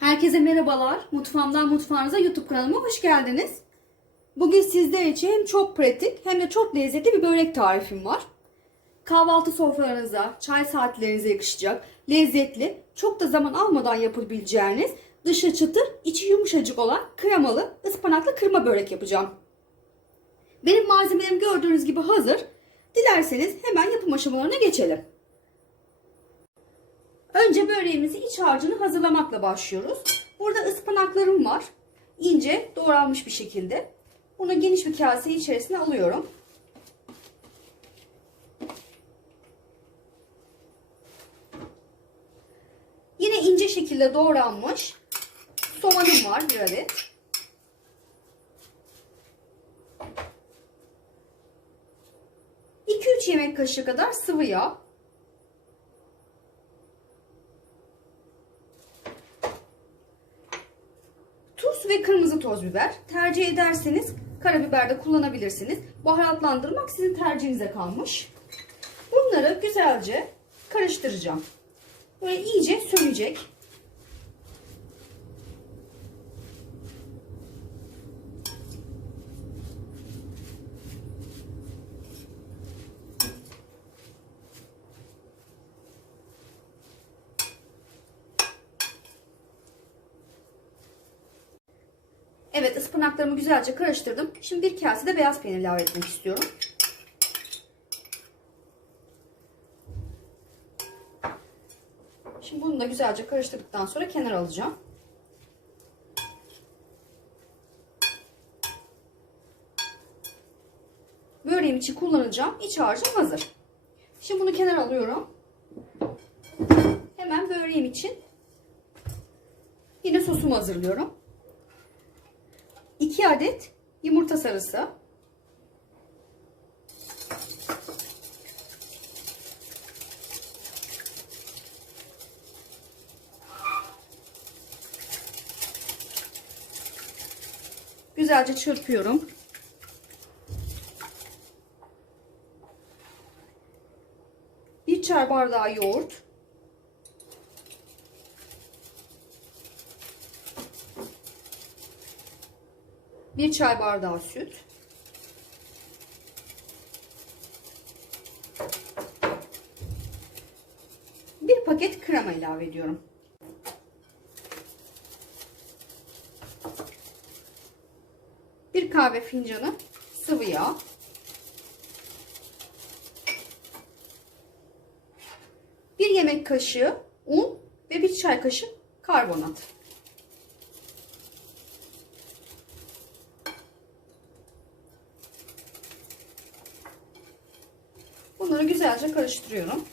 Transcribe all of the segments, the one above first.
Herkese merhabalar. Mutfağımdan mutfağınıza YouTube kanalıma hoş geldiniz. Bugün sizler için hem çok pratik hem de çok lezzetli bir börek tarifim var. Kahvaltı sofralarınıza, çay saatlerinize yakışacak, lezzetli, çok da zaman almadan yapabileceğiniz, dışı çıtır, içi yumuşacık olan kremalı, ıspanaklı kırma börek yapacağım. Benim malzemelerim gördüğünüz gibi hazır. Dilerseniz hemen yapım aşamalarına geçelim. Önce böreğimizi iç harcını hazırlamakla başlıyoruz. Burada ıspanaklarım var. İnce doğranmış bir şekilde. Bunu geniş bir kase içerisine alıyorum. Yine ince şekilde doğranmış soğanım var bir adet. Yemek kaşığı kadar sıvı yağ. Ve kırmızı toz biber. Tercih ederseniz karabiber de kullanabilirsiniz. Baharatlandırmak sizin tercihinize kalmış. Bunları güzelce karıştıracağım. Böyle iyice sönecek. Evet ıspanaklarımı güzelce karıştırdım. Şimdi bir kase de beyaz peynir ilave etmek istiyorum. Şimdi bunu da güzelce karıştırdıktan sonra kenara alacağım. Böreğim için kullanacağım iç harcım hazır. Şimdi bunu kenara alıyorum. Hemen böreğim için yine sosumu hazırlıyorum. 2 adet yumurta sarısı. Güzelce çırpıyorum. Bir çay bardağı yoğurt. Bir çay bardağı süt. Bir paket krema ilave ediyorum. Bir kahve fincanı sıvı yağ. Bir yemek kaşığı un ve bir çay kaşığı karbonat. Bunları güzelce karıştırıyorum.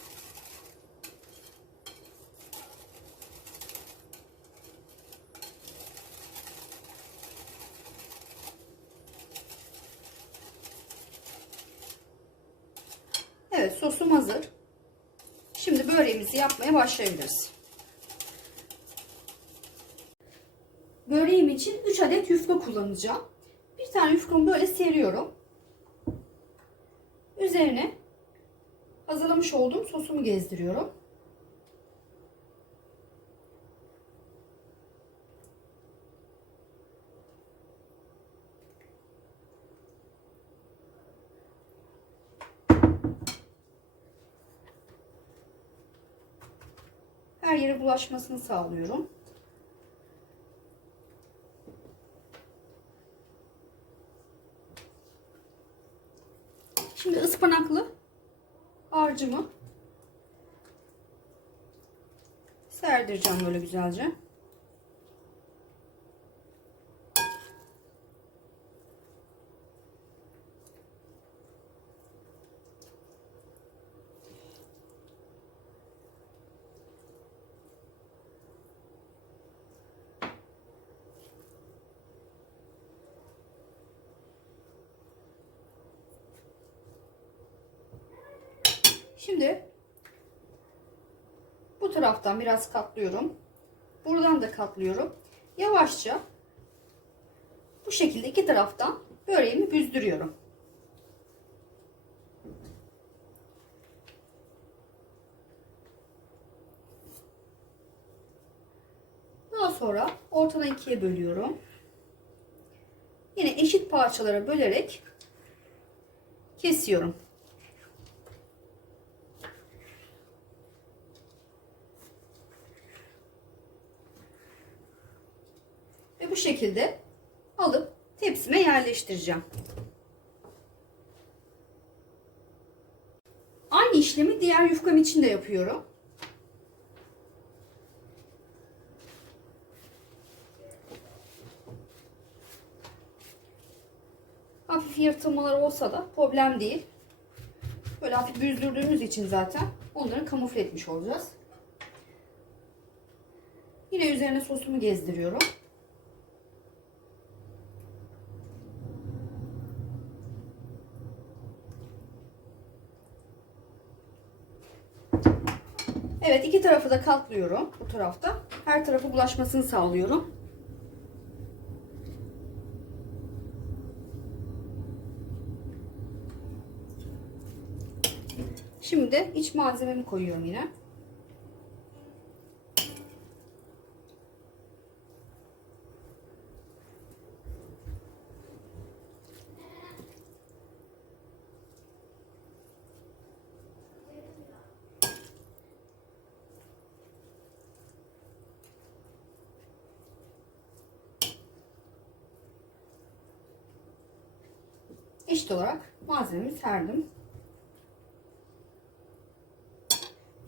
Evet sosum hazır. Şimdi böreğimizi yapmaya başlayabiliriz. Böreğim için 3 adet yufka kullanacağım. Bir tane yufkamı böyle seriyorum. Üzerine hazırlamış olduğum sosumu gezdiriyorum. Her yere bulaşmasını sağlıyorum. Şimdi ıspanaklı harcımı serdireceğim böyle güzelce. Şimdi bu taraftan biraz katlıyorum. Buradan da katlıyorum. Yavaşça bu şekilde iki taraftan böreğimi büzdürüyorum. sonra ortadan ikiye bölüyorum. Yine eşit parçalara bölerek kesiyorum. Şekilde alıp tepsime yerleştireceğim. Aynı işlemi diğer yufkam için de yapıyorum. Hafif yırtılmalar olsa da problem değil. Böyle hafif büzdürdüğümüz için zaten onları kamufle etmiş olacağız. Yine üzerine sosumu gezdiriyorum. Evet iki tarafı da katlıyorum bu tarafta. Her tarafı bulaşmasını sağlıyorum. Şimdi iç malzememi koyuyorum yine. Eşit olarak malzememi serdim.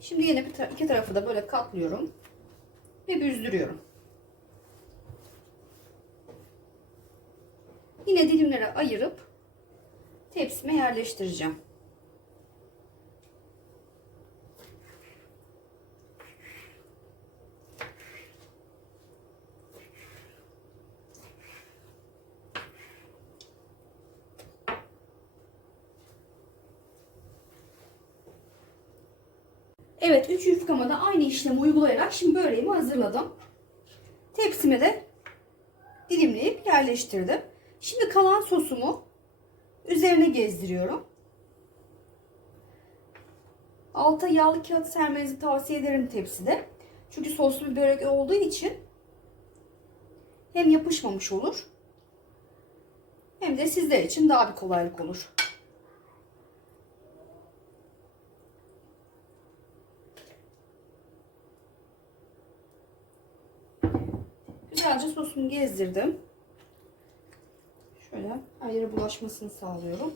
Şimdi yine bir tara- iki tarafı da böyle katlıyorum ve büzdürüyorum. Yine dilimlere ayırıp tepsime yerleştireceğim. Evet 3 yufkama da aynı işlemi uygulayarak şimdi böreğimi hazırladım. Tepsime de dilimleyip yerleştirdim. Şimdi kalan sosumu üzerine gezdiriyorum. Alta yağlı kağıt sermenizi tavsiye ederim tepside. Çünkü soslu bir börek olduğu için hem yapışmamış olur hem de sizler için daha bir kolaylık olur. Güzelce sosumu gezdirdim. Şöyle her yere bulaşmasını sağlıyorum.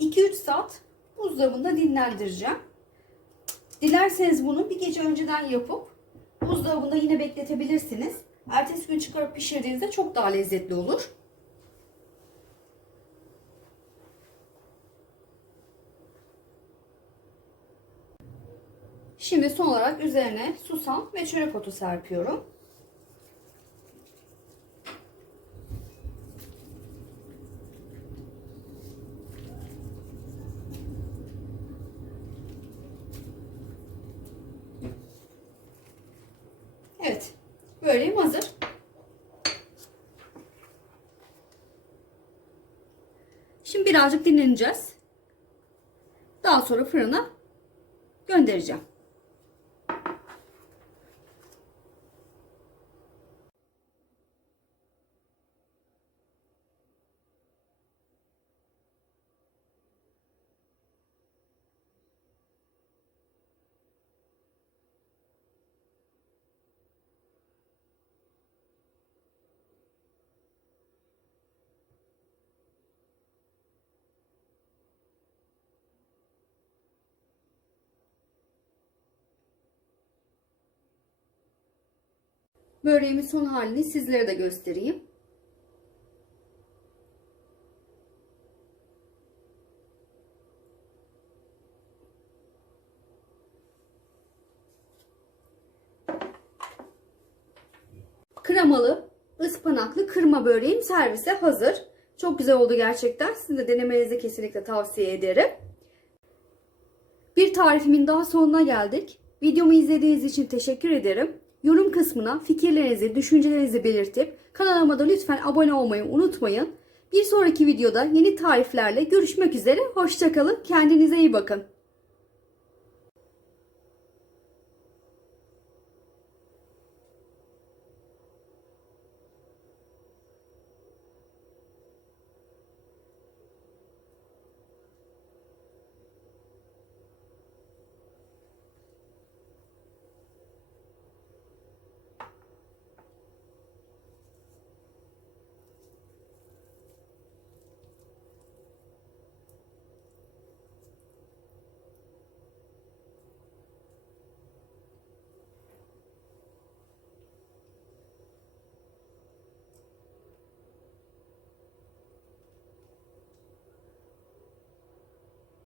...2-3 saat buzdolabında dinlendireceğim. Dilerseniz bunu bir gece önceden yapıp... ...buzdolabında yine bekletebilirsiniz. Ertesi gün çıkarıp pişirdiğinizde çok daha lezzetli olur. Şimdi son olarak üzerine susam ve çörek otu serpiyorum. Evet. Böreğim hazır. Şimdi birazcık dinleneceğiz. Daha sonra fırına göndereceğim. Böreğimin son halini sizlere de göstereyim. Kremalı, ıspanaklı kırma böreğim servise hazır. Çok güzel oldu gerçekten. Sizin de denemenizi kesinlikle tavsiye ederim. Bir tarifimin daha sonuna geldik. Videomu izlediğiniz için teşekkür ederim. Yorum kısmına fikirlerinizi, düşüncelerinizi belirtip kanalıma da lütfen abone olmayı unutmayın. Bir sonraki videoda yeni tariflerle görüşmek üzere. Hoşçakalın. Kendinize iyi bakın.